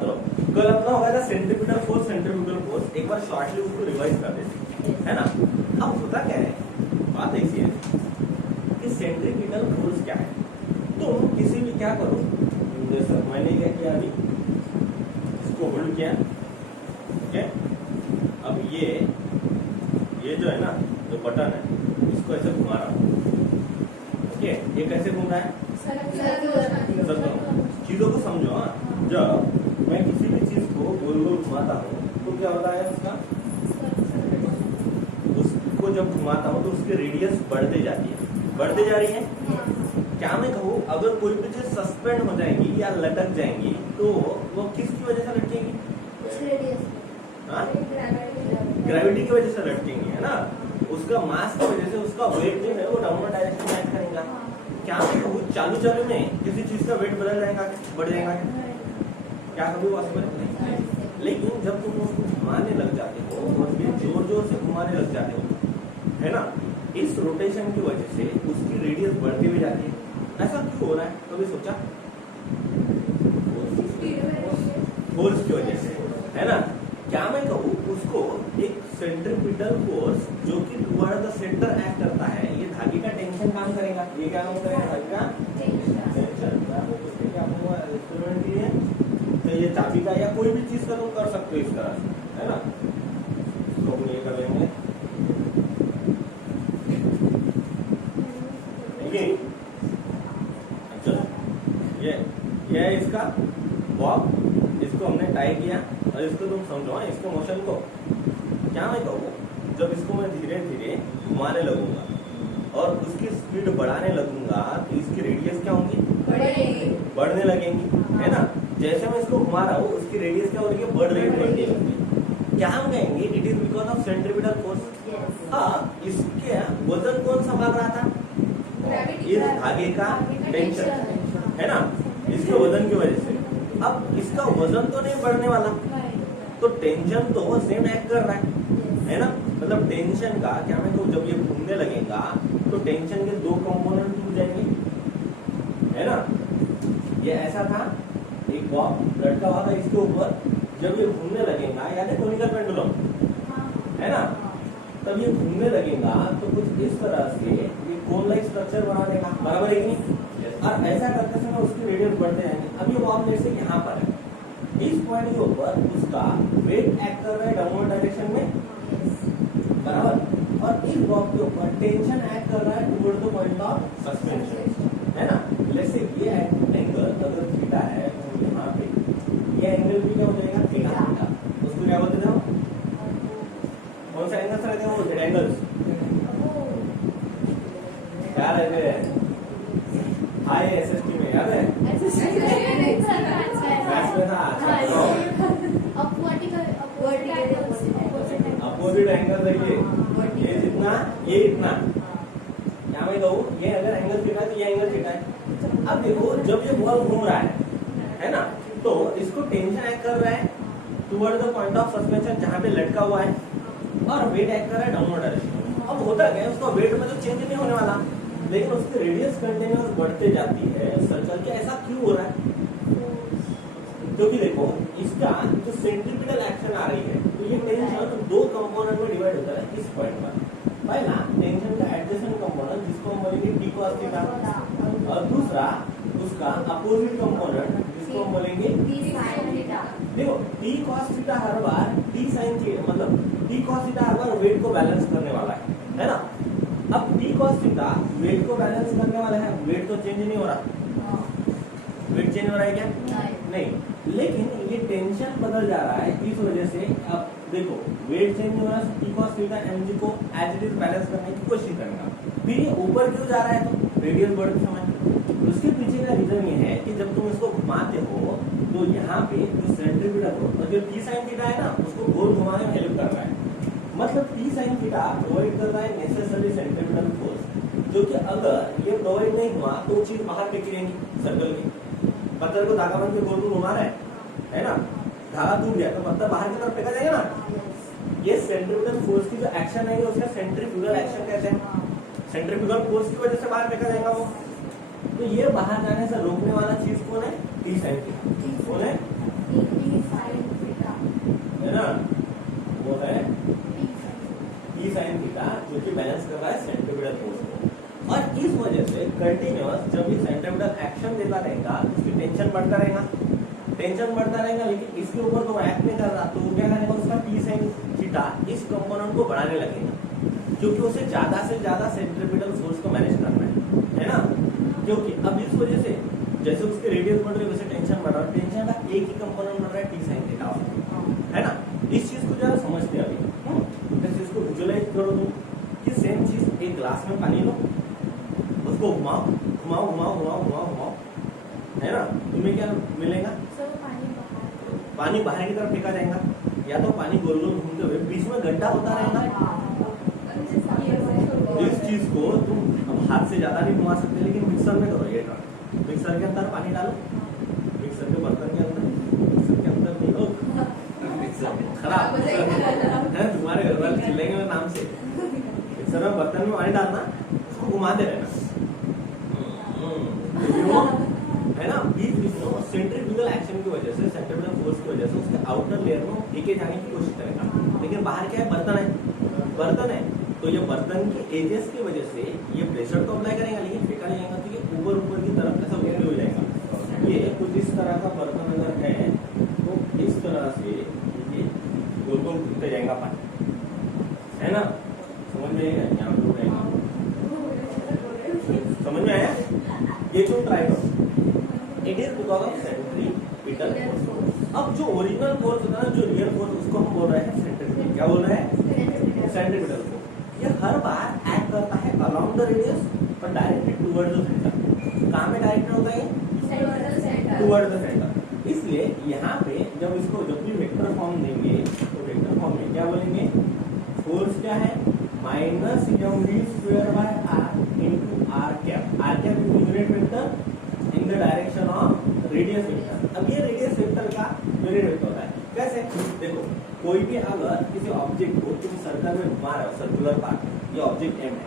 तो कल अपना होगा था सेंट्रीपिटल फोर्स, सेंट्रीफ्यूगल फोर्स। एक बार शॉर्टली उसको रिवाइज कर देते है ना। अब होता क्या है, बात ऐसी है कि सेंट्रीपिटल फोर्स क्या है। तो किसी भी क्या करो, जैसे मैंने क्या किया अभी, इसको होल्ड किया, ओके। अब ये जो है ना, जो बटन है, इसको ऐसे घुमा रहा हूँ, ओके। ये कैसे घूम रहा है, चीजों को समझो। हाँ, जब मैं किसी भी चीज को गोल गोल घुमाता हूँ तो क्या होता है उसको जब घुमाता हूँ तो उसकी रेडियस बढ़ते जाती है, बढ़ते जा रही है। क्या मैं कहूँ, अगर कोई भी चीज सस्पेंड हो जाएगी या लटक जाएंगी तो वो किसकी वजह से लटकेंगी, ग्रेविटी की वजह से लटकेंगी, है ना। उसका मास की वजह से उसका वेट जो है वो डाउनवर्ड डायरेक्शन में एक्ट करेगा। क्या मैं कहूँ, चालू चालू में किसी चीज का वेट बदल जाएगा, बढ़ जाएगा, क्या कभी पॉसिबल नहीं। लेकिन जब तुम उसको घुमाने लग जाते हो और फिर जोर जोर से घुमाने लग जाते हो, है ना, इस रोटेशन की वजह से उसकी रेडियस बढ़ती हुई जाती है। ऐसा क्यों हो रहा है, कभी सोचा? फोर्स की वजह से, है ना। क्या मैं कहूँ, उसको एक सेंट्रीपिटल फोर्स जो कि टुवर्ड द सेंटर एक्ट करता है, ये धागे का टेंशन काम करेगा। ये क्या काम करेगा, धागे का टेंशन। एक्सपेरिमेंट के लिए तो ये चाबी का या कोई भी चीज का तुम कर सकते हो इस तरह से, है ना। इसको हम ये कर लेंगे, चलो। ये है इसका बॉब, इसको हमने टाई किया और इसको तुम समझो, इसको मोशन को। क्या मैं कहूँ, जब इसको मैं धीरे धीरे घुमाने लगूंगा और उसकी स्पीड बढ़ाने लगूंगा तो इसकी रेडियस क्या होंगी, बढ़ने लगेंगी, है ना। जैसे मैं इसको घुमा रहा हूँ उसकी रेडियस क्या हो रही है, बढ़ रही है। क्या हम कहेंगे, it is because of centripetal force. हाँ, इसके वजन कौन संभाल रहा था, इस धागे का टेंशन, है ना, इसके वजन की वजह से। अब इसका वजन तो नहीं बढ़ने वाला, तो टेंशन तो सेम एक्ट कर रहा है ना। मतलब टेंशन का क्या मैं कहूँ, जब ये घूमने लगेगा तो टेंशन के दो कंपोनेंट टूट जाएंगे, है ना। ये ऐसा था, एक बॉब लटका हुआ था इसके ऊपर, जब ये घूमने लगेगा, यानी कोनिकल पेंडुलम, है ना, तब ये घूमने लगेगा तो कुछ इस तरह से ये कोन लाइक स्ट्रक्चर बना देगा, बराबर है कि नहीं। और ऐसा करते समय उसकी रेडियस बढ़ते जाएंगे। अब ये बॉब जैसे यहाँ पर है, इस पॉइंट के ऊपर उसका वेट एक्ट कर रहा है डाउनवर्ड डायरेक्शन में, बराबर। और इस बॉब के ऊपर टेंशन एक्ट कर रहा है toward the point of suspension, है ना। लेट्स से ये एंगल अगर थीटा है तो यहाँ पे ये एंगल भी क्या हो जाएगा, थीटा। उसको क्या बोलते थे, कौन सा एंगल रहते हैं वो एंगल्स, क्या रहते हैं, हाई एसएसटी में याद है, अपोजिट एंगल देखिए, ये जितना ये इतना। क्या मैं कहूँ, ये अगर एंगल थीटा तो ये एंगल थीटा है। अब देखो, जब ये बॉल घूम रहा है ना, तो इसको टेंशन एक्ट कर रहा है toward the point of suspension जहाँ पे लटका हुआ है, और वेट एक्ट कर रहा है डाउनवर्ड डायरेक्शन। अब होता क्या है, उसका वेट में तो चेंज नहीं होने वाला, लेकिन उसकी रेडियस कंटिन्यूअस बढ़ते जाती है सर्कल के। ऐसा क्यों हो रहा है, क्योंकि देखो इसका जो सेंट्रीपिटल एक्शन आ रही है, तो ये टेंशन दो कंपोनेंट में डिवाइड होता है इस पॉइंट पर। पहला टेंशन का एडजेसेंट कंपोनेंट जिसको हम बोलेंगे टी कॉस थीटा, और दूसरा उसका अपोजिट कंपोनेंट जिसको हम बोलेंगे टी साइन थीटा। देखो टी कॉस थीटा हर बार टी साइन थीटा, मतलब टी कॉस थीटा हर बार वेट को बैलेंस करने वाला है ना। अब टी कॉस थीटा वेट को बैलेंस करने वाला है, वेट तो चेंज नहीं हो रहा, वेट चेंज हो रहा है क्या, नहीं। लेकिन ये टेंशन बदल जा रहा है, इस वजह से अब देखो वेट चेंज हो रहा है, टी कॉस थीटा mg को एज इट इज बैलेंस करने की कोशिश करेगा। फिर ये ऊपर क्यों जा रहा है, तो रेडियस बढ़ते समय। उसके पीछे का रीजन ये है कि जब तुम इसको घुमाते हो तो यहाँ पे जो सेंट्रीपिटल फोर्स और जो टी साइन थीटा है ना, उसको गोल घुमाने में हेल्प कर रहा है। मतलब टी साइन थीटा प्रोवाइड कर रहा है नेसेसरी सेंट्रीपिटल फोर्स, जो कि अगर ये प्रोवाइड नहीं हुआ तो चीज बाहर टिकी रहेगी सर्कल की। पत्थर को धागा बन के गोल गोल घुमा रहा है ना, धागा टूट गया तो पत्थर बाहर की तरफ फेंका जाएगा ना। ये सेंट्रीपिटल फोर्स की जो एक्शन है उसका सेंट्रीफ्यूगल एक्शन कहते हैं। सेंट्रीफ्यूगल फोर्स की वजह से बाहर फेंका जाएगा वो, तो ये बाहर जाने से रोकने वाला चीज कौन है, टी साइन थीटा। कौन है, कंटिन्यूअस जब ये सेंट्रीपिटल एक्शन देता रहेगा तो उसकी टेंशन बढ़ता रहेगा, लेकिन इसके ऊपर तो एक्ट नहीं कर रहा, तो क्या करेगा, उसका टी साइन थीटा इस कंपोनेंट को बढ़ाने लगेगा, क्योंकि उसे ज्यादा से ज्यादा सेंट्रीपिटल फोर्स को मैनेज करना है ना। क्योंकि अब इस वजह से जैसे उसके रेडियस बढ़ रही है वैसे टेंशन बढ़ रहा है, टेंशन का एक ही कंपोनेंट बढ़ रहा है, टी साइन थीटा, है ना। इस चीज को जरा समझते हैं अभी, इस चीज को विजुअलाइज करो तुम कि सेम चीज एक ग्लास में पानी लो, उसको घुमाओ घुमाओ घुमाओ घुमाओ घुमाओ घुमाओ, है ना, तुम्हें क्या मिलेगा, पानी बाहर की तरफ फेंका जाएगा, या तो पानी गोल गोल घूमते हुए बीच में गड्ढा होता रहेगा। इस चीज को तुम अब हाथ से ज्यादा नहीं घुमा सकते, लेकिन मिक्सर में करो ये ट्राई, मिक्सर के अंदर पानी डालो, मिक्सर के बर्तन के अंदर, मिक्सर के अंदर नहीं, मिक्सर खराब है, तुम्हारे घर वाले चिल्लेंगे मेरे नाम से। मिक्सर में बर्तन में पानी डालना, उसको घुमाते रहना, है ना। बीच बीच में सेंट्रीफ्यूगल एक्शन की वजह से, सेंट्रीफ्यूगल फोर्स की वजह से उसके आउटर लेयर में लीकेज जाने की कोशिश करेगा, लेकिन बाहर क्या है, बर्तन है, तो ये बर्तन के एजेस की वजह से ये प्रेशर तो अप्लाई करेगा, लेकिन फेंका नहीं जाएगा, तो ये ऊपर की तरफ ऐसा उल्टे हो जाएगा। ये कुछ इस तरह का बर्तन अगर है तो इस तरह से ये गोल गोल घूमते जाएगा पानी, है ना, समझ में आएगा, यहाँ पे उठाएगा, समझ में आया। ये जो ट्राई करो, it is because of centripetal force. अब जो ओरिजिनल फोर्स होता है, जो रियल फोर्स, उसको हम बोल रहे हैं सेंट्रीपिटल। क्या बोल रहे हैं, सेंट्रीपिटल फोर्स। ये हर बार एक्ट करता है अलोंग द रेडियस और डायरेक्टेड टुवर्ड्स द सेंटर। कहाँ पे डायरेक्टेड होता है, टुवर्ड्स द सेंटर। इसलिए यहाँ पे जब इसको जब भी वेक्टर फॉर्म देंगे तो वेक्टर फॉर्म में क्या बोलेंगे, फोर्स क्या है, minus mv square by r into r cap. r cap is unit vector in the direction of radius vector. अब ये रेडियस वेक्टर का यूनिट वेक्टर होता है। कैसे, देखो कोई भी अगर किसी ऑब्जेक्ट को तुम सर्कल में घुमा रहे हो, सर्कुलर पार्ट, ये ऑब्जेक्ट m है,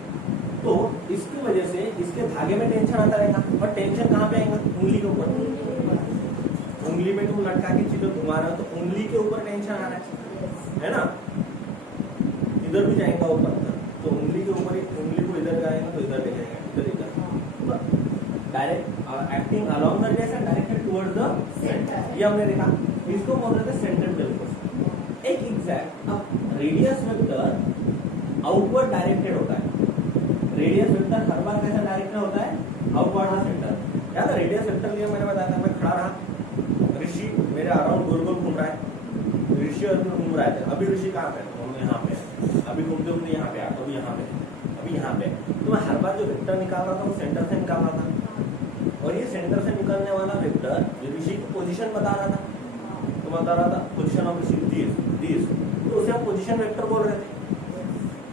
तो इसकी वजह से इसके धागे में टेंशन आता रहेगा, और टेंशन कहाँ पे आएगा, उंगली के ऊपर। उंगली में तुम लटका के चीजें घुमा रहे हो तो उंगली के ऊपर टेंशन आ रहा है ना, इधर भी जाएगा ऊपर, तो उंगली के ऊपर, उंगली को इधर जाएगा तो इधर ले जाएगा, इधर direct acting along the radius and directed towards the centre. ये हमने देखा, इसको बोल रहे थे सेंट्रीपिटल फोर्स। एक एग्जैक्ट, अब रेडियस वेक्टर आउटवर्ड डायरेक्टेड होता है, रेडियस वेक्टर हर बार कैसा डायरेक्टेड होता है, आउटवर्ड द सेंटर। याद है रेडियस वेक्टर के मैंने बताया था, मैं खड़ा रहा, ऋषि मेरे अराउंड गोल गोल घूम रहा है, ऋषि और घूम रहा है, अभी ऋषि कहाँ पे, तो हम यहाँ पे, अभी घूमते घूमते यहाँ पे, अभी यहाँ पे, अभी यहाँ पे, तो मैं हर बार जो वेक्टर निकाल रहा था वो सेंटर से निकाल रहा था, और ये सेंटर से निकलने वाला वेक्टर ऋषि की पोजीशन बता रहा था, तो बता रहा था पोजीशन ऑफ ऋषि दिस, तो उसे हम पोजीशन वेक्टर बोल रहे थे।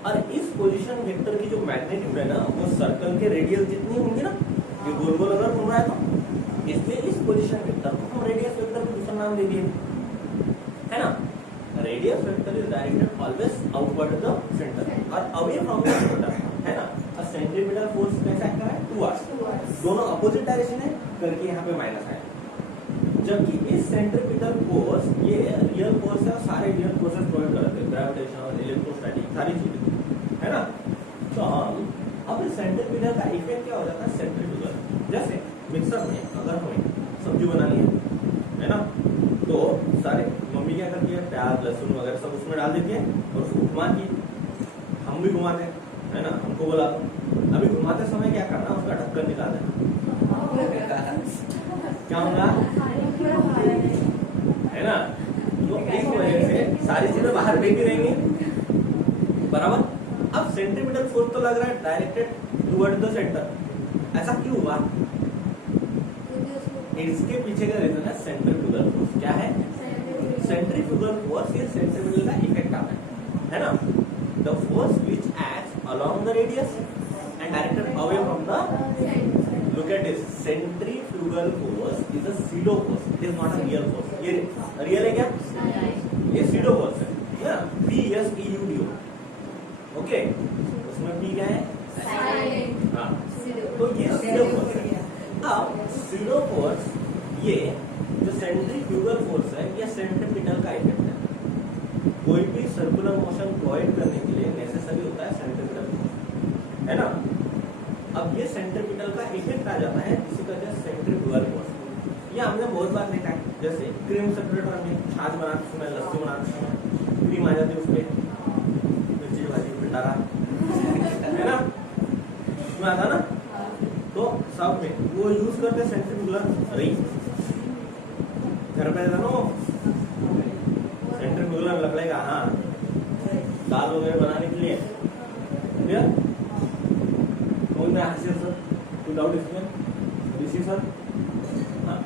और इस पोजीशन वेक्टर की जो मैग्नीट्यूड है ना, वो सर्कल के रेडियस जितनी होंगी ना, ये गोल गोल अगर घूम रहा है तो, इसलिए इस पोजीशन वेक्टर को हम रेडियस वेक्टर को दूसरा नाम दे दिए, है ना। Radius vector is directed always outward the centre और अवे फ्रॉम द सेंटर, है ना। और सेंट्रीपिटल फोर्स कैसा एक्ट कर रहा है, टुवर्ड्स, दोनों अपोजिट डायरेक्शन है, करके यहाँ पे माइनस आया। जबकि इस सेंट्रीपिटल फोर्स ये रियल फोर्स है, और सारे रियल फोर्सेस प्रोवाइड करते हैं, ग्रेविटेशन और इलेक्ट्रोस्टैटिक सारी चीजें, है ना। तो अब इस सेंट्रीपिटल का इफेक्ट क्या हो जाता है, सेंट्रीफ्यूगल, जैसे मिक्सर में अगर हमें सब्जी बनानी है ना, तो सारे मम्मी क्या करती है, प्याज लहसुन वगैरह सब उसमें डाल देती है और उसको घुमाती है, हम भी घुमाते हैं, है ना, हमको बोला तो अभी घुमाते समय क्या करना, उसका ढक्कन निकाल देना, क्या होगा, है ना। तो इस वजह से सारी चीजें बाहर फेंकी रहेंगी, बराबर। अब सेंट्रीपिटल फोर्स तो लग रहा है डायरेक्टेड टुवर्ड द सेंटर, ऐसा क्यों हुआ, इसके पीछे का रीजन है सेंट्रीफ्यूगल फोर्स। क्या है, सेंट्रीफ्यूगल फोर्स, ये सेंट्रीपिटल का इफेक्ट आता है ना। The force which acts along the radius and directed away from the, look at this, centrifugal force is a pseudo force, it is not a real force। ये real है क्या, ये pseudo force है ना, PSEUDO, okay, उसमें P क्या है, हाँ, तो ये pseudo force है। अब pseudo force, ये जो सेंट्रीफ्यूगल फोर्स है, ये सेंट्रीपिटल का इफेक्ट है। कोई भी सर्कुलर मोशन प्रोवाइड करने के लिए नेसेसरी होता है सेंट्रीपिटल फोर्स, है ना। अब ये सेंट्रीपिटल का बहुत बार देखा है, जैसे क्रीम सेपरेटर में छाछ बनाते समय, लस्सी बनाते समय क्रीम आ जाती है उसमें, मिर्ची भाजी भंडारा है ना, उसमें आता ना, तो सब में वो यूज करते सेंट्रीफ्यूगल रिंग, घर पे रहता ना सेंट्रीफ्यूगल लकड़ी का, हाँ दाल वगैरह बनाने के लिए, क्लियर? कौन सा हासिल सर, कोई डाउट इसमें? ऋषि सर, हाँ।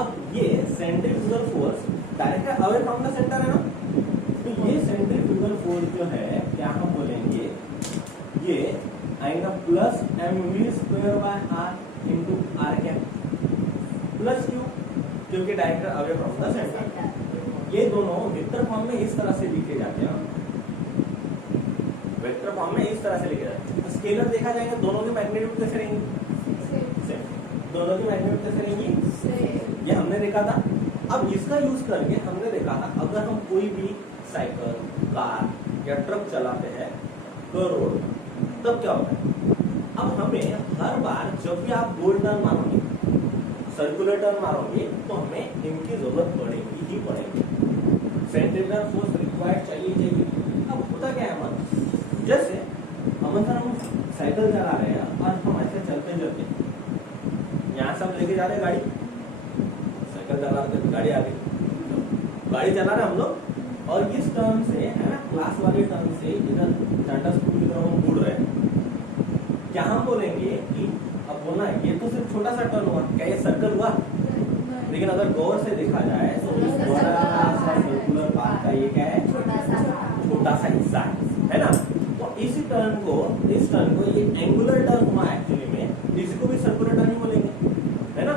अब ये centrifugal force direct away from the centre है ना, तो ये सेंट्रीफ्यूगल फोर्स जो है क्या हम बोलेंगे, ये आएगा plus mv² into R cap plus U, क्योंकि direct away from the centre. ये दोनों वेक्टर फॉर्म में इस तरह से लिखे जाते हैं, वेक्टर फॉर्म में इस तरह से लिखे जाते हैं। स्केलर देखा जाएगा, दोनों की मैग्नीट्यूड कैसे रहेंगी, दोनों की मैग्नीट्यूड कैसे रहेंगी, ये हमने देखा था। अब इसका यूज करके हमने देखा था, अगर हम कोई भी साइकिल, कार या ट्रक चलाते हैं तो रोड, तब क्या होता है, अब हमें हर बार जब भी आप गोल टर्न मारोगे, सर्कुलर टर्न मारोगे, तो हमें इनकी जरूरत पड़ेगी ही पड़ेगी, सेंट्रीफ्यूगल फोर्स रिक्वायर्ड चाहिए। अब होता क्या है हमारा, जैसे हम साइकिल चला रहे हैं और हम ऐसे चलते चलते यहाँ सब लेके जा रहे हैं गाड़ी, साइकिल चला रहे गाड़ी आ गई, गाड़ी चला रहे हम लोग, और इस टर्न से है ना, क्लास वाले टर्न से इधर टाटा स्कूल की तरफ हम मुड़ रहे हैं, क्या हम बोलेंगे कि अब बोलना है ये तो सिर्फ छोटा सा टर्न हुआ, क्या ये सर्कल हुआ? लेकिन अगर गौर से देखा जाए तो इस बड़ा सा सर्कुलर पाथ का ये क्या है, छोटा सा हिस्सा है ना। तो इस टर्न को ये एंगुलर टर्न हुआ एक्चुअली में, इसको भी सर्कुलर टर्न ही बोलेंगे, है ना।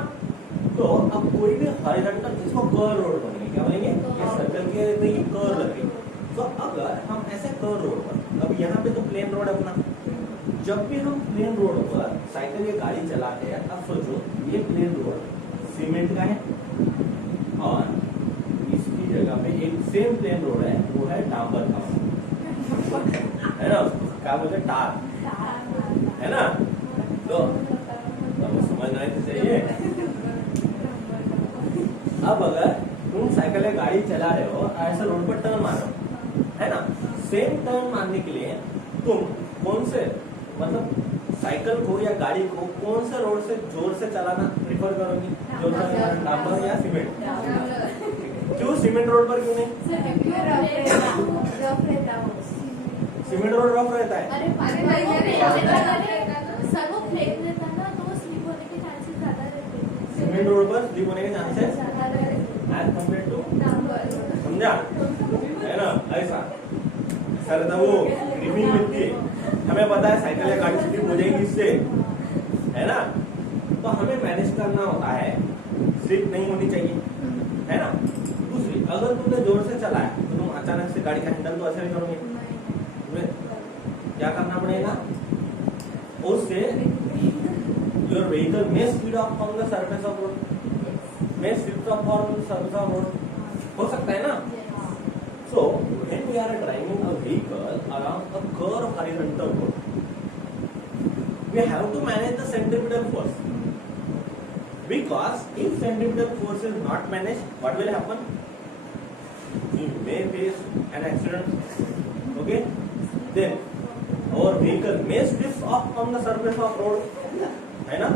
तो अब कोई भी हॉरिजॉन्टल, इसको कर्व रोड बोलेंगे, क्या बोलेंगे, ये सर्कल के नहीं कर्व लगेगी। तो अगर हम ऐसे कर्व रोड पर, अब यहाँ पे तो प्लेन रोड अपना, जब भी हम प्लेन रोड पर साइकिल या गाड़ी चलाते हैं, अब सोचो ये प्लेन रोड सीमेंट का है और इसकी जगह पे एक सेम प्लेन रोड है, वो है डांबर का, है ना, क्या बोलते हैं, टार, है ना। तो समझना ही चाहिए। अब अगर तुम साइकिल या गाड़ी चला रहे हो, ऐसा रोड पर टर्न मारो, है ना, सेम टर्न मारने के लिए तुम कौन से, मतलब साइकिल को या गाड़ी को कौन से रोड से जोर से चलाना प्रिफर करोगी, जो डांबर या सीमेंट? क्यों सीमेंट रोड पर क्यों नहीं? सीमेंट रोड रफ रहता है, सीमेंट रोड पर स्लिप होने के चांसेस एज कम्पेयर टू, समझा, है ना, ऐसा सर था वो ग्रिपिंग मिलती है, हमें पता है साइकिल या गाड़ी स्लिप हो जाएगी इससे, है ना, तो हमें मैनेज करना होता है, स्लिप नहीं होनी चाहिए, है ना। दूसरी, अगर तुमने जोर से चलाया तो तुम अचानक से गाड़ी का हैंडल तो ऐसे नहीं करोगे, तुम्हें क्या करना पड़ेगा, उससे your vehicle may speed up on the surface of road, may slip up on the surface of road, हो सकता है ना। So when we are driving a vehicle along a curved horizontal road, we have to manage the centripetal force, because if centripetal force is not managed, what will happen? We may face an accident, okay? Then our vehicle may slip off on the surface of road, है ना,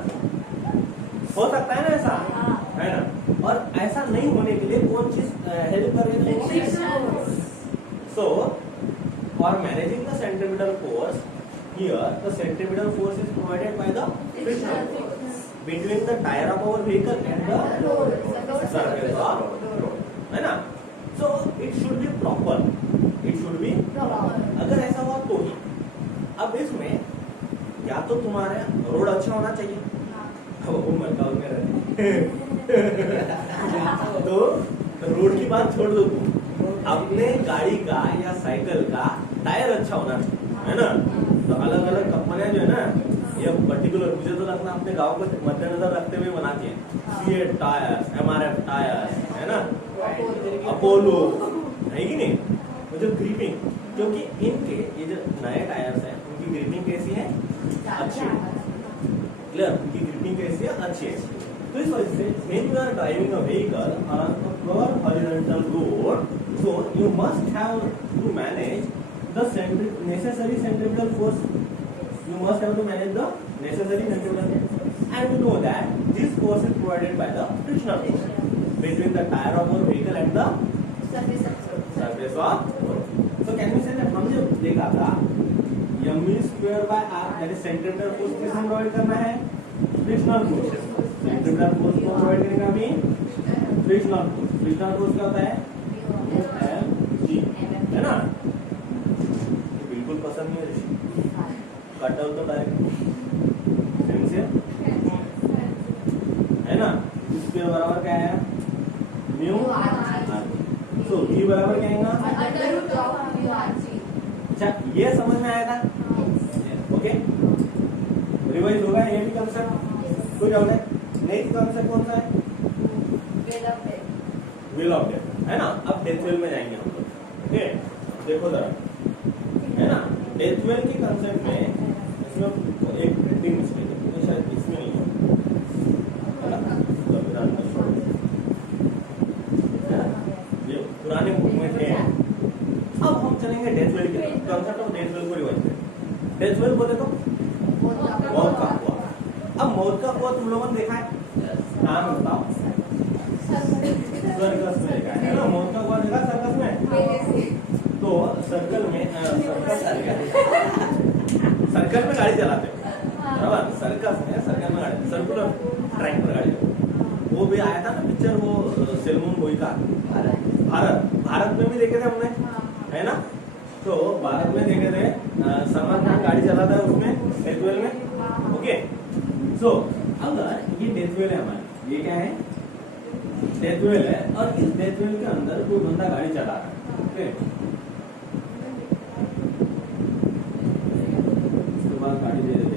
हो सकता है ना ऐसा, है ना। और ऐसा नहीं होने के लिए कौन चीज हेल्प कर रही है? So for managing the centripetal force, here the centripetal force is provided by the friction between the tyre of our vehicle and the surface of road, है ना। So it should be proper, it should be proper, अगर ऐसा हुआ तो ही। अब इसमें या तो तुम्हारा रोड अच्छा होना चाहिए, वो मकान में रहते तो रोड की बात छोड़ दो, तुम अपने गाड़ी का या साइकिल का टायर अच्छा होना चाहिए, है ना। तो अलग अलग कंपनियां जो है ना, ये पर्टिकुलर, मुझे तो लगता है अपने गांव को मद्देनजर रखते हुए बनाती है, सीएट टायर्स, एमआरएफ टायर्स, है ना, अपोलो, है कि नहीं। मुझे ग्रिपिंग, क्योंकि इनके ये जो नए टायर्स हैं उनकी ग्रिपिंग कैसी है, अच्छी है, क्लियर, उनकी ग्रिपिंग कैसी है, अच्छी है। तो इस वजह से when you are driving a vehicle on a pure horizontal road, so you must have to manage the necessary centripetal force. You must have to manage the necessary centripetal force, and we know that this force is provided by the frictional force between the tire of our vehicle and the surface of road. So can we say that हमने जो देखा था mv square by r that is centripetal force किसने provide करना है? Frictional force. Centripetal force को provide करेगा हमें फ्रिक्शनल फोर्स. फ्रिक्शनल फोर्स क्या होता है? mg, है ना? बिल्कुल पसंद नहीं है, कट आउट तो डायरेक्ट सेम से है ना. इसके बराबर क्या है? Mu R. सो v बराबर क्या आएगा? अच्छा, ये समझ में आया था? ओके, रिवाइज होगा ये भी कंसेप्ट. कोई डाउट है? नेक्स्ट कंसेप्ट कौन सा है? व्हील ऑफ डेथ, है ना. अब डेथ व्हील में जाएंगे हम लोग. ओके, देखो जरा, है ना. डेथ व्हील के कंसेप्ट में इसमें एक प्रिंटिंग मिस्टेक है, शायद इसमें नहीं है, ये पुराने बुक में थे. अब हम चलेंगे डेथ व्हील के कंसेप्ट ऑफ डेथ व्हील को रिवाइज करें. डेथ व्हील बोले तो मौत का कुआं. अब मौत का कुआं तुम लोगों ने देखा है? नाम बताओ. सर्कस में देखा है ना. मौत का कुआं देखा सर्कस में? तो सर्कल में सर्कल में गाड़ी चलाते हो, बराबर. सर्कस में गाड़ी, सर्कुलर ट्रैक पर गाड़ी. वो भी आया था ना पिक्चर, वो सैलमन बॉय का भारत में भी देखे थे हमने, है ना. तो भारत में देखे थे, सलमान खान गाड़ी चलाता है उसमें डेथ व्हील में. ओके, सो अगर ये डेथ व्हील है हमारी, ये क्या है? डेथ व्हील है. और इस डेथ व्हील के अंदर कोई बंदा गाड़ी चला रहा है. ओके, उसके बाद गाड़ी दे देते,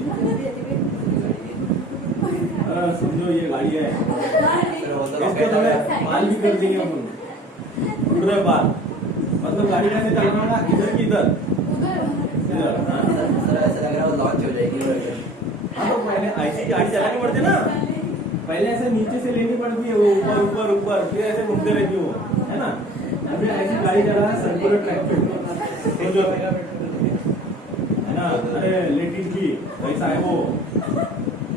समझो ये गाड़ी है, इसको थोड़े माल भी कर देंगे अपन, उधर बाल, मतलब गाड़ी कैसे चलाना, इधर की इधर इधर. लॉन्च हो जाएगी. हाँ, तो पहले ऐसी गाड़ी चलानी पड़ती है ना. पहले ऐसे नीचे से लेनी पड़ती है, वो ऊपर ऊपर ऊपर, फिर ऐसे घूमते रहती हो, है ना. अभी ऐसी गाड़ी चला है सर्कुलर ट्रैक पे, जो है ना. अरे लेकिन की वैसा है वो,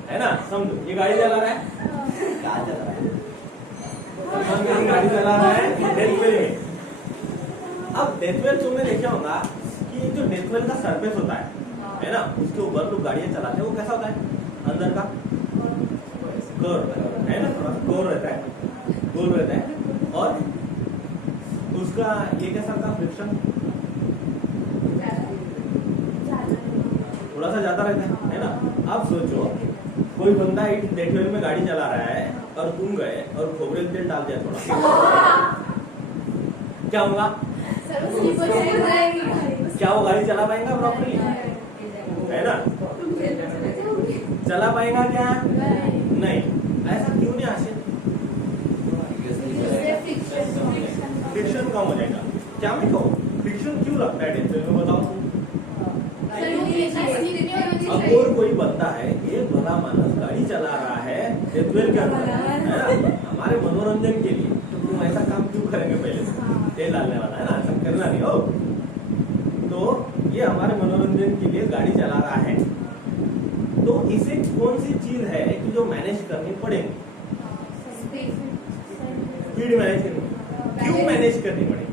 है ना. समझो ये गाड़ी चला रहा है, क्या चल रहा है? गाड़ी चला रहा है डेथ व्हील में. अब डेथ व्हील तुमने देखा होगा कि जो डेथ व्हील का सरफेस होता है ना, उसके ऊपर लोग गाड़ियां चलाते हैं, वो कैसा होता है? अंदर का कर्व है ना, थोड़ा गोल रहता है, गोल रहता है. और उसका ये कैसा होता है? फ्रिक्शन थोड़ा सा ज्यादा रहता है ना. अब सोचो कोई बंदा एक डेथ व्हील में गाड़ी चला रहा है और तुम गए और खोबरे का तेल डाल दिया थोड़ा, क्या होगा? क्या वो गाड़ी चला पाएगा प्रॉपर्ली? है ना. चला पाएगा क्या? नहीं. ऐसा क्यों नहीं आशे? फ्रिक्शन कम हो जाएगा. क्या मैं कहूँ, फ्रिक्शन क्यों लगता है डेथ व्हील में, बताओ. अब और कोई बंदा है, एक भला मानस गाड़ी चला रहा है डेथ व्हील के अंदर, है ना, हमारे मनोरंजन के लिए. तो तुम ऐसा काम क्यों करेंगे? पहले तेल डालने वाला है ना, ऐसा करना नहीं हो. तो ये हमारे मनोरंजन के लिए गाड़ी चला रहा है, तो इसे कौन सी चीज है कि जो मैनेज करनी पड़ेगी? स्पीड मैनेज करनी. क्यों मैनेज करनी पड़ेगी?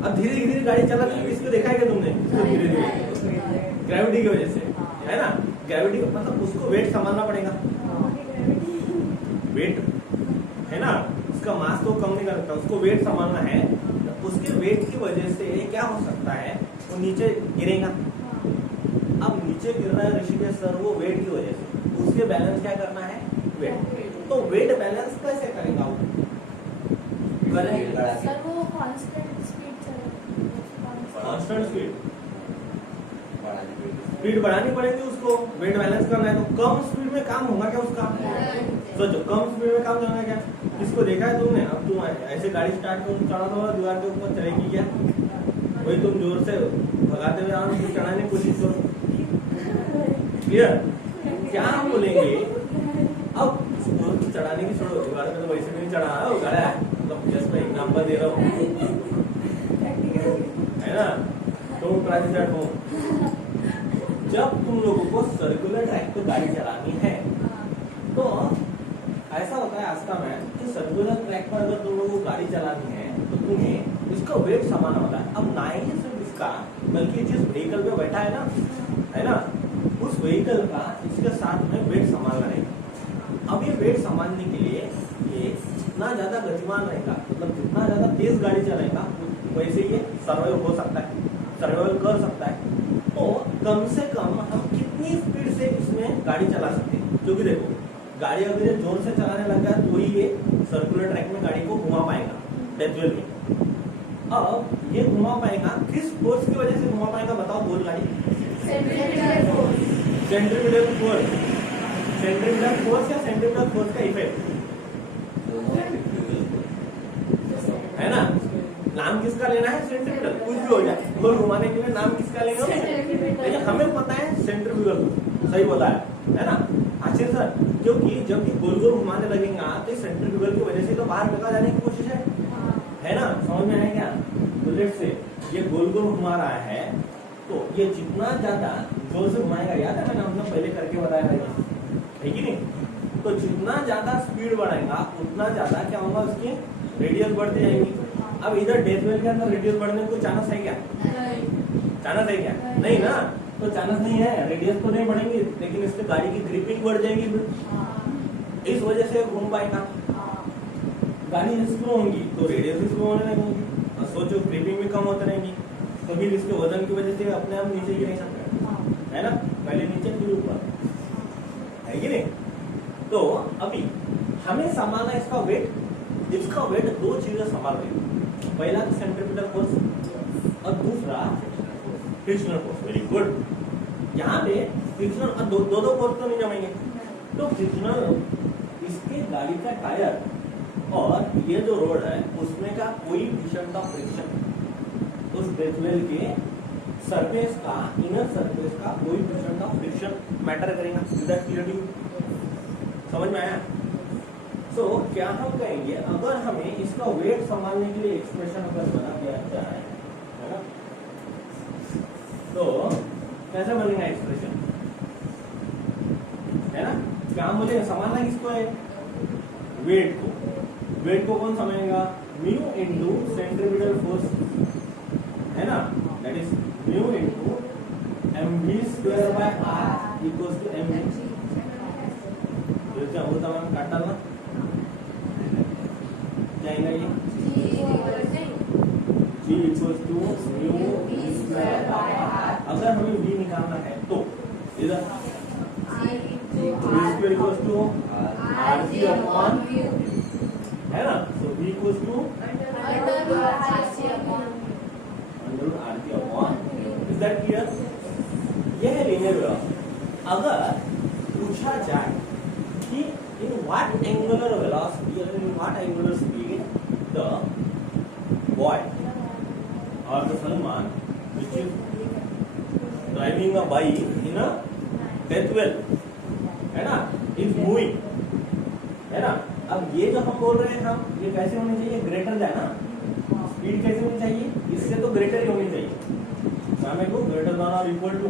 अब धीरे धीरे गाड़ी चलाते हैं, इसको देखा है क्या तुमने? धीरे धीरे ग्रेविटी की वजह से, है ना. ग्रेविटी मतलब उसको वेट संभालना पड़ेगा. वेट है ना, उसका मास तो कम नहीं कर सकता, उसको वेट संभालना है. उसके वेट की वजह से क्या हो सकता है? वो नीचे गिरेगा. अब नीचे गिर रहा है ऋषिकेश सर, वो वेट की वजह से. उसके बैलेंस क्या करना है? वेट. तो वेट बैलेंस कैसे करेगा वो? कांस्टेंट स्पीड बढ़ानी पड़ेगी उसको. वेट बैलेंस करना है तो कम स्पीड में काम होगा क्या उसका? सोचो, कम स्पीड में काम होगा क्या? इसको देखा है तुमने? अब तुम ऐसे गाड़ी स्टार्ट कर चढ़ा दो दीवार के ऊपर, चलेगी क्या? वही तुम जोर से भगाते हुए आराम से चढ़ाने की कोशिश करो. क्लियर? क्या हम बोलेंगे वैसे भी नहीं चढ़ा गाड़ा, मतलब जस्ट मैं एग्जाम्पल दे रहा हूँ, है ना। तो ट्राई दैट होम। जब तुम लोगों को सर्कुलर ट्रैक पे गाड़ी चलानी है तो ऐसा होता है आस्था में कि सर्कुलर ट्रैक पर अगर तुम लोगों को गाड़ी चलानी है तो तुम्हें इसका वेट समान होता है। अब ना ही सिर्फ इसका, बल्कि जिस व्हीकल पे बैठा है ना, उस व्हीकल का इसके साथ में वेट संभालना रहेगा। अब ये वेट संभालने के लिए ये जितना ज्यादा गतिमान रहेगा, मतलब जितना ज्यादा तेज गाड़ी चलाएगा, वैसे ये सर्वाइव हो सकता है, सर्वाइव कर सकता है। तो कम से कम हम कितनी स्पीड से इसमें गाड़ी चला सकते हैं, क्योंकि देखो गाड़ी अगर ये जोर से चलाने लग गया तो ही ये सर्कुलर ट्रैक में गाड़ी को घुमा पाएगा डेथ में। अब ये घुमा पाएगा किस फोर्स की वजह से घुमा पाएगा, बताओ बोल गाड़ी? Centripetal force. सेंट्रीपिटल फोर्स या सेंट्रीपिटल फोर्स का इफेक्ट, है ना। नाम किसका लेना है? सेंट्रीपिटल, कुछ भी हो जाए गोल घुमाने के लिए नाम किसका लेंगे? लेकिन हमें पता है सेंट्रीफ्यूगल, सही बोला है ना। अच्छा सर, क्योंकि जब ये गोल गोल घुमाने लगेगा तो सेंट्रीफ्यूगल की वजह से तो बाहर फेंका जाने की कोशिश है ना। समझ में आया क्या? बुलेट से ये गोल गोल घुमा रहा है तो ये जितना ज्यादा जोर से घुमाएगा, याद है मैंने हमने पहले करके बताया है कि नहीं, तो जितना ज्यादा स्पीड बढ़ाएगा उतना ज्यादा क्या होगा, उसकी रेडियस बढ़ती जाएगी। अब इधर डेथ वेल के अंदर रेडियस बढ़ने को चांस है क्या? चांस है क्या? नहीं ना, तो चांस नहीं है, रेडियस तो नहीं बढ़ेंगे, लेकिन इससे गाड़ी की ग्रिपिंग बढ़ जाएगी फिर, इस वजह से घूम पाएगा। गाड़ी स्लो होंगी तो रेडियस भी स्लो होने लगेगी, और सोचो ग्रिपिंग भी कम होती रहेगी, कभी इसके वजन की वजह से अपने आप नीचे गिर सकता है ना, पहले नीचे फिर ऊपर, है कि नहीं। तो अभी हमें संभालना इसका वेट, इसका वेट दो चीजें संभाल रही, पहला तो सेंट्रीपिटल फोर्स और दूसरा फ्रिक्शनल फोर्स। Very good. यहाँ पे फ्रिक्शनल दो फोर्स तो नहीं जमेंगे, तो फ्रिक्शनल इसके गाड़ी का टायर और ये जो रोड है उसमें का कोई भीषण का फ्रिक्शन उस ब्रेथवेल के सरफेस का, इनर सरफेस का कोई भीषण का फ्रिक्शन मैटर करेगा। Is that clear to you? समझ में आया? सो क्या हम कहेंगे, अगर हमें इसका वेट संभालने के लिए एक्सप्रेशन अगर बना दिया जाए, है ना, तो कैसे बनेगा एक्सप्रेशन, है ना। क्या हम बोले संभालना किसको है? वेट को। वेट को कौन समझेगा? म्यू इनटू सेंट्रीपिटल फोर्स, है ना, that is mu into mv square by r equals to mv। तो क्या होता है, काट डालना जाएगा ये g equals to mu v square by r। अगर हमें v निकालना है तो इधर v square equals to rg upon, है ना, तो v equals to under rg upon. Is that clear? यह है लीनियर वेलोसिटी। अगर पूछा जाए कि in what angular velocity or in what angular speed the boy or the Salman which is driving a bike in a death well, है ना, is moving, है ना। अब ये जो हम बोल रहे हैं, हम ये कैसे होनी चाहिए? ग्रेटर देन ना, स्पीड कैसे होनी चाहिए? इससे तो ग्रेटर ही होनी चाहिए, हमें को ग्रेटर देन और इक्वल टू।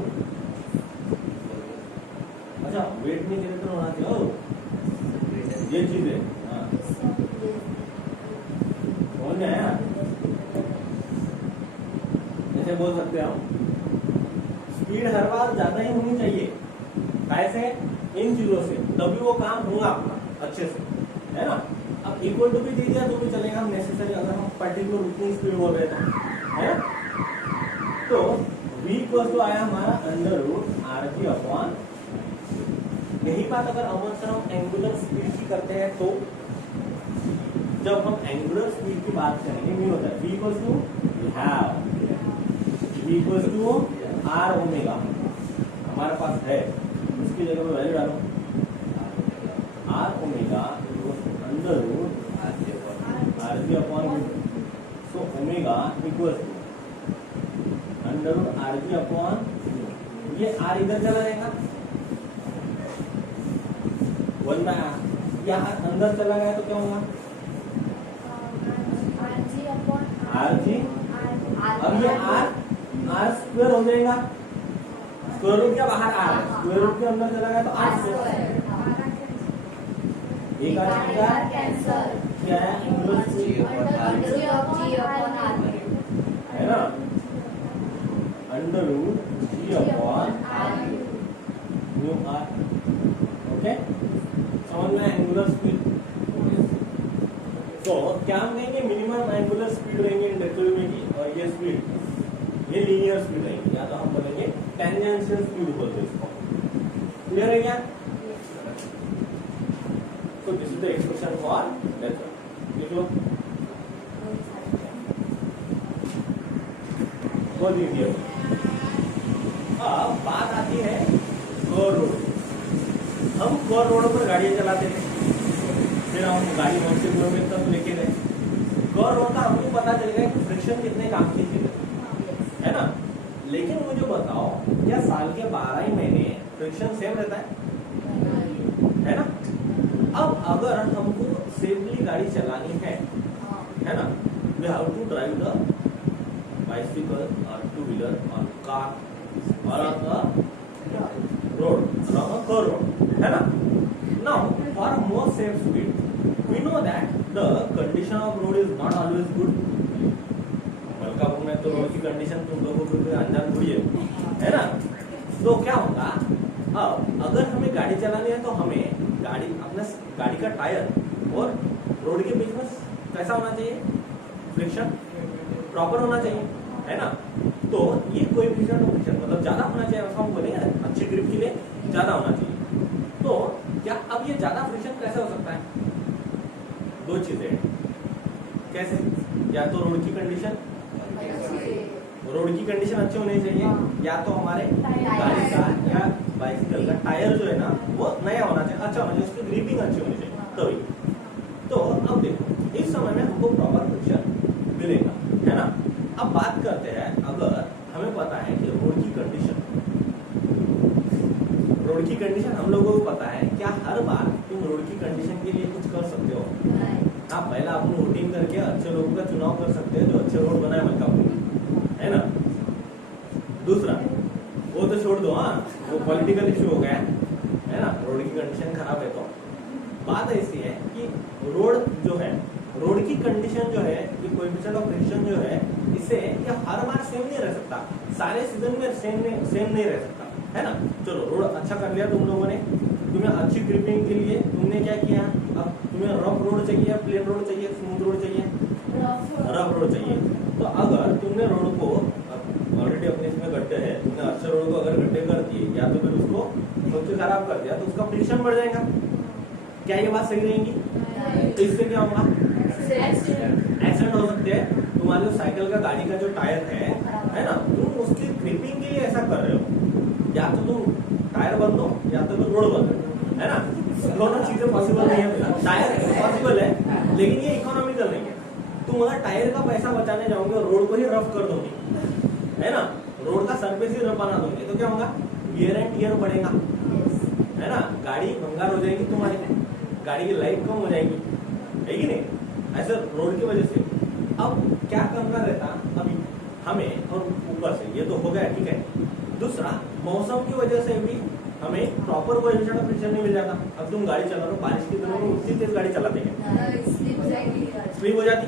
अच्छा, वेट में ग्रेटर होना चाहिए, ये चीज है। समझ में आया? जैसे बोल सकते हैं हम, स्पीड हर बार ज्यादा ही होनी चाहिए, कैसे? इन चीजों से, तभी वो काम होगा अपना अच्छे से, है ना। अब इक्वल टू भी दे दिया तो भी चलेगा, नेसेसरी अगर हम पर्टिकुलर उतनी स्पीड बोल रहे थे, है ना। तो v इक्वल टू आया हमारा अंडर रूट rg अपॉन। यही बात अगर अमन हम एंगुलर स्पीड की करते हैं तो जब हम एंगुलर स्पीड की बात करेंगे, v होता है v equal to v equal to r omega, हमारे पास है, इसकी जगह में वैल्यू डालो, r omega under root rg upon. So omega equal to under root rg upon, ये r इधर चला जाएगा, 1/r, यहाँ अंदर चला गया तो क्या होगा? R G. अब ये आर स्क्वायर हो जाएगा। स्क्वायर रूट क्या बाहर आर, स्क्वायर रूट के अंदर चला गया तो आर स्क्वायर। एक आर कैंसल, क्या है? इनवर्स है ना, under root g upon mu r. Okay, समझ में एंगुलर स्पीड। तो क्या हम कहेंगे? मिनिमम एंगुलर स्पीड रहेंगे इंडेक्टिविटी की, और ये स्पीड ये लीनियर स्पीड रहेगी, या तो हम बोलेंगे टेंजेंशियल स्पीड बोलते हैं इसको। क्लियर है क्या? तो this is the expression for nature. लिख लो, बहुत इजी है। अब बात आती है कर्व रोड। हम कर्व रोड पर गाड़ियां चलाते थे, फिर हम गाड़ी 900 किलोमीटर तक लेके गए। कर्व रोड का हमको पता चल गया कि फ्रिक्शन कितने काम की चीज है ना। लेकिन मुझे बताओ, क्या साल के 12 ही महीने फ्रिक्शन सेम रहता है ना? अब अगर हमको सेफली गाड़ी चलानी है ना, we have to drive the bicycle और टू व्हीलर और कार और रोड, कर्व रोड, है ना। Now for more safe speed we know that the condition of road is not always good. Malkapur में तो रोड की कंडीशन तुम लोगों को कोई अनजान थोड़ी है ना। तो क्या होगा, अब अगर हमें गाड़ी चलानी है तो हमें अपने गाड़ी का टायर और रोड के बीच में कैसा होना चाहिए? फ्रिक्शन प्रॉपर होना चाहिए, है ना। तो ये कोएफिशिएंट ऑफ फ्रिक्शन मतलब ज्यादा होना चाहिए, ऐसा हम बोलेंगे ना, अच्छी ग्रिप के लिए ज्यादा होना चाहिए। तो क्या अब ये ज्यादा फ्रिक्शन कैसे हो सकता है? दो चीजें कैसे, या तो रोड की कंडीशन अच्छी होनी चाहिए, या तो हमारे गाड़ी का या बाइसिकल का टायर जो है ना वो नया होना चाहिए, अच्छा होना चाहिए, उसकी ग्रिपिंग अच्छी होनी चाहिए तभी। तो अब देखो, इस समय में हमको प्रॉपर फ्रिक्शन मिलेगा, है ना। अब बात करते हैं, अगर हमें पता है कि रोड की कंडीशन हम लोगों को पता है, क्या हर बार तुम रोड की कंडीशन के लिए कुछ कर सकते हो? आप पहला अपनी वोटिंग करके अच्छे लोगों का चुनाव कर सकते हैं जो अच्छे रोड बनाए मलकापुर, है ना। दूसरा, वो तो छोड़ दो, हाँ वो पॉलिटिकल इशू हो गया है ना, रोड की कंडीशन खराब है। तो बात ऐसी है कि रोड जो है, रोड की कंडीशन जो है, ये कोएफिशिएंट ऑफ फ्रिक्शन जो है, इसे ये हर बार सेम नहीं रह सकता, सारे सीजन में सेम नहीं रह सकता, है ना। चलो रोड अच्छा कर लिया तुम लोगों ने, तुम्हें अच्छी ग्रिपिंग के लिए तुमने क्या किया, अब तुम्हें रफ रोड चाहिए, प्लेन रोड चाहिए, स्मूथ रोड चाहिए, रफ रोड चाहिए। तो अगर तुमने रोड को ऑलरेडी अपने इसमें गड्ढे है, तुमने अच्छे रोड को अगर गड्ढे कर दिए या तो फिर उसको सबसे खराब कर दिया तो उसका फ्रिक्शन बढ़ जाएगा। क्या ये बात सही रहेगी? तो इससे क्या होगा? एक्सीडेंट हो सकते हैं। तुम्हारे जो साइकिल का गाड़ी का जो टायर है ना, तुम उसकी ग्रिपिंग के लिए ऐसा कर रहे हो, या तो तुम टायर बदलो या तो फिर रोड बदलो, है ना। दोनों चीजें पॉसिबल नहीं है। टायर पॉसिबल है लेकिन ये इकोनॉमिकल नहीं है। तुम अगर टायर का पैसा बचाने जाओगे और रोड को ही रफ कर दोगे, है ना, रोड का सरफेस ही रफ बना दोगे, तो क्या होगा? वियर एंड टियर बढ़ेगा, है ना, गाड़ी भंगार हो जाएगी, तुम्हारी गाड़ी की लाइफ कम हो जाएगी, है कि नहीं, ऐसे रोड की वजह से। अब क्या करना रहता अभी हमें, और ऊपर से ये तो हो गया, ठीक है। दूसरा, मौसम की वजह से भी हमें प्रॉपर कोएफिशिएंट ऑफ फ्रिक्शन नहीं मिल जाता। अब तुम गाड़ी चला रहे हो, बारिश के दिनों में उतनी तेज गाड़ी चलाते हैं, स्लिप हो जाती।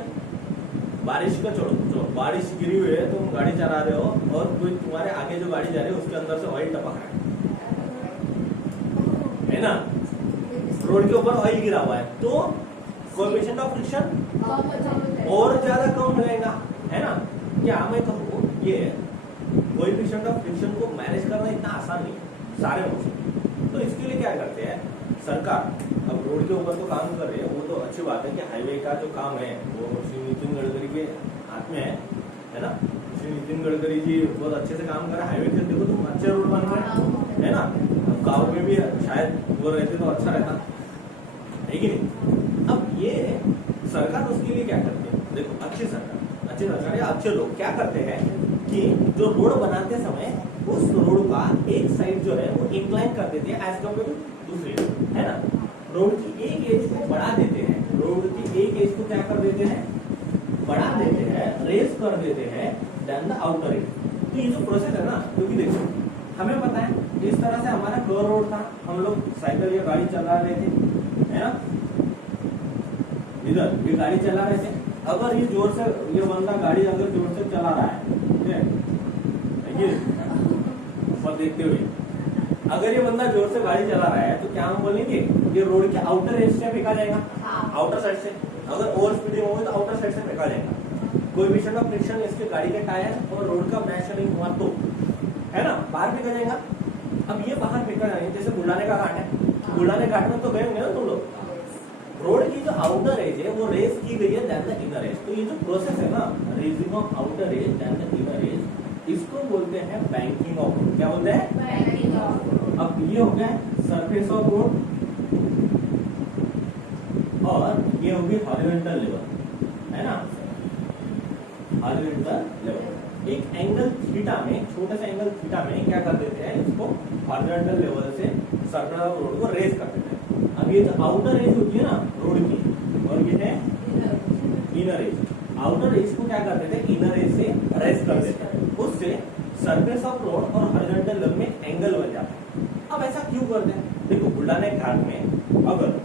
बारिश का छोड़ो, बारिश गिरी हुई है, तुम गाड़ी चला रहे हो और कोई तुम्हारे आगे जो गाड़ी जा रही है उसके अंदर से ऑयल टपक रहा है ना, रोड के ऊपर ऑयल गिरा हुआ है, तो कोएफिशिएंट ऑफ फ्रिक्शन और ज्यादा कम हो जाएगा, है ना। क्या मैं कहूँ, ये कोएफिशिएंट ऑफ फ्रिक्शन को मैनेज करना इतना आसान नहीं सारे मौसम। तो इसके लिए क्या करते हैं सरकार, अब रोड के ऊपर तो काम कर रही है, वो तो अच्छी बात है कि हाईवे का जो काम है वो श्री नितिन गडकरी के हाथ में है ना। श्री नितिन गडकरी जी बहुत अच्छे से काम कर रहे हैं, हाईवे पे देखो तुम अच्छे रोड बन रहे हैं ना। गाँव में भी शायद वो रहते तो अच्छा रहता है कि नहीं। अब ये सरकार उसके लिए क्या करती है, देखो अच्छी सरकार या अच्छे लोग क्या करते हैं कि जो रोड बनाते समय उस रोड का एक साइड जो है वो इंक्लाइन कर देते हैं एज कम्पेयर टू दूसरी, है ना। रोड की एक एज को बढ़ा देते हैं, रोड की एक एज को क्या कर देते हैं, बढ़ा देते हैं, रेस कर देते हैं देन द आउटर एज। तो ये जो प्रोसेस है ना, क्योंकि देखो हमें पता है इस तरह से हमारा कर्व रोड था, हम लोग साइकिल या गाड़ी चला रहे थे, है ना, इधर ये गाड़ी चला रहे थे। अगर ये जोर से, ये बंदा गाड़ी अगर जोर से चला रहा है, ठीक है, देखिए ऊपर देखते हुए, अगर ये बंदा जोर से गाड़ी चला रहा है तो क्या हम बोलेंगे ये रोड के आउटर एज से फेंका जाएगा, आउटर साइड से। अगर ओवर स्पीडिंग होगी तो आउटर साइड से फेंका जाएगा। कोएफिशिएंट ऑफ फ्रिक्शन इसके गाड़ी के टायर और रोड का मैशरिंग हुआ तो, है ना, बाहर फेंका जाएगा। अब ये बाहर फेंका जाएगा, जैसे बुलाने का घाट है, बुलाने घाट में तो गए होंगे ना तुम लोग, रोड की जो आउटर एज है वो रेस की गई है देन द इनर एज। तो ये जो प्रोसेस है ना, raising of outer edge then the inner edge, इसको बोलते हैं बैंकिंग ऑफ रोड। क्या बोलते हैं? Banking of road. अब ये हो गया सरफेस ऑफ रोड और ये होगी हॉरिजॉन्टल लेवल, है ना, हॉरिजॉन्टल लेवल। एक एंगल थीटा में, छोटा सा एंगल थीटा में क्या कर देते हैं, इसको हॉरिजॉन्टल लेवल से सरफेस ऑफ रोड को रेस कर देते हैं। अब ये जो आउटर एज होती है ना रोड की, और ये है इनर एज, आउटर एज को क्या कर देते हैं, इनर एज से रेस कर देते हैं, उससे सरफेस ऑफ रोड और हॉरिजॉन्टल लेवल में एंगल बन जाता है। अब ऐसा क्यों करते हैं? देखो बुलाने घाट में अगर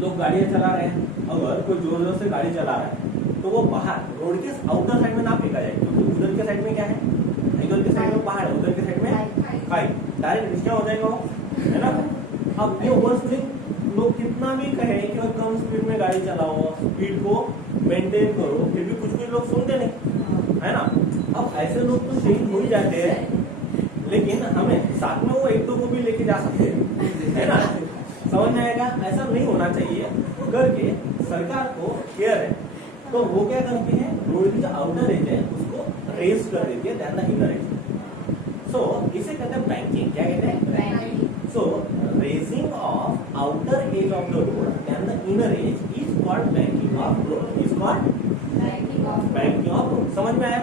लोग गाड़ियां चला रहे हैं, अगर कोई जोर जोर से गाड़ी चला रहा है तो वो बाहर रोड के आउटर साइड में ना फेंका जाए, क्योंकि उधर के साइड में क्या है, इधर के साइड में पहाड़ है, उधर के साइड में खाई, डायरेक्ट क्या हो जाएगा वो, है ना। अब ये ओवर स्पीडिंग लोग कितना भी कहे कि कम स्पीड में गाड़ी चलाओ, स्पीड को मेंटेन करो, फिर भी कुछ लोग सुनते नहीं, है ना। अब ऐसे लोग तो शहीद हो ही जाते हैं, लेकिन हमें साथ में वो एक दो को भी लेके जा सकते हैं, है ना, समझ में आएगा। ऐसा नहीं होना चाहिए करके सरकार को केयर है, तो वो क्या करती है, रोड की जो आउटर एज है उसको रेस कर देती है then the inner edge. So इसे कहते हैं बैंकिंग। क्या कहते हैं? Banking. So raising of outer edge of the road then the inner edge is called banking of road, is called banking of road. समझ में आया,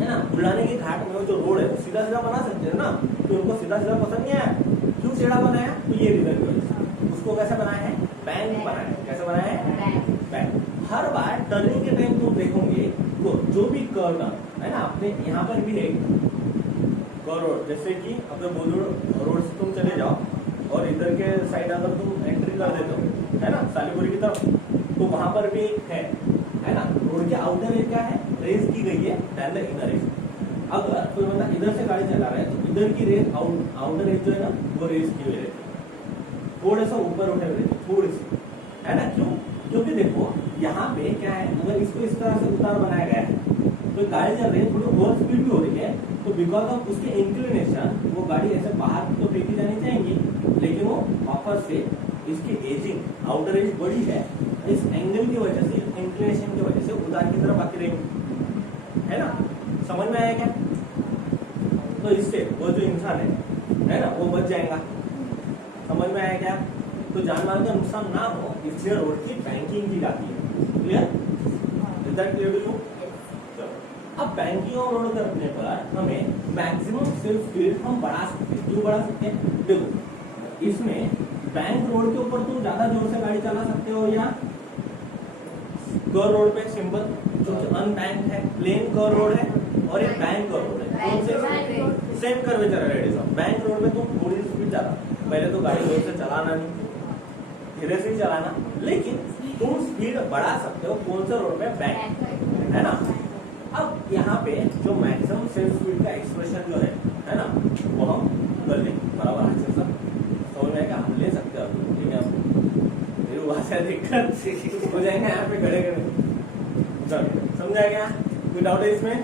है ना। बुलाने के घाट में जो रोड है वो सीधा सीधा बना सकते हैं ना, तो उनको सीधा सीधा पसंद नहीं आया, क्यों टेढ़ा बनाया, तो ये रीजन की वजह से। उसको कैसे बनाया है, बैंक बनाया है। कैसे बनाया है, बैंक। हर बार टर्निंग के टाइम तुम देखोगे तो जो भी कर्व है ना, अपने यहाँ पर भी है कर्व रोड, जैसे कि अपने बोलूर रोड से तुम चले जाओ और इधर के साइड अगर तुम एंट्री कर देते हो, है ना, सालीपुरी की तरफ, तो वहां पर भी है ना, रोड के आउटर एज क्या है, रेस की गई है देन द इनर एज। अगर कोई बंदा इधर से गाड़ी चला रहा है तो इधर की रेस आउटर एज जो है ना वो रेस की हुई रहती है, थोड़ा सा ऊपर उठे हुए, थोड़ी सी, है ना। क्यों? क्योंकि देखो यहाँ पे क्या है, अगर इसको इस तरह से उतार बनाया गया है तो गाड़ी चल रही है, थोड़ी ओवर स्पीड भी हो रही है, तो बिकॉज ऑफ उसके इंक्लिनेशन वो गाड़ी ऐसे बाहर तो फेंकी जानी चाहिए, लेकिन वो वापस से इसकी एजिंग आउटर एज बड़ी है, इस एंगल की वजह से, इंक्लिनेशन की वजह से उतार की तरफ आती रहेगी, है ना। समझ में आया क्या? तो इससे वो जो इंसान है ना, वो बच जाएगा। समझ में आया क्या? तो जान माल का नुकसान ना हो इसलिए रोड की बैंकिंग की जाती है। Clear? Is that clear to you? अब बैंकिंग और रोड करने पर हमें मैक्सिमम सेल्फ स्पीड हम बढ़ा सकते हैं। क्यों बढ़ा सकते हैं? देखो इसमें बैंक रोड के ऊपर तुम ज्यादा जोर से गाड़ी चला सकते हो, या कर्व रोड पे सिंपल जो अनबैंक है, प्लेन कर्व रोड है और एक बैंक कर्व रोड है, कौन से सेम कर्वेचर है रेडियस ऑफ। बैंक रोड में तुम थोड़ी स्पीड ज्यादा, पहले तो गाड़ी जोर से चलाना नहीं, धीरे से चलाना, लेकिन तुम स्पीड बढ़ा सकते हो कौन से रोड में, बैंक, है ना। अब यहाँ पे जो मैक्सिमम सेल्फ स्पीड का एक्सप्रेशन जो है ना, वो हम कर लेंगे बराबर अच्छे से समझ में आएगा, हम ले सकते हो, ठीक है। मेरी भाषा दिक्कत हो जाएंगे यहाँ पे खड़े खड़े, समझा गया? कोई डाउट है इसमें?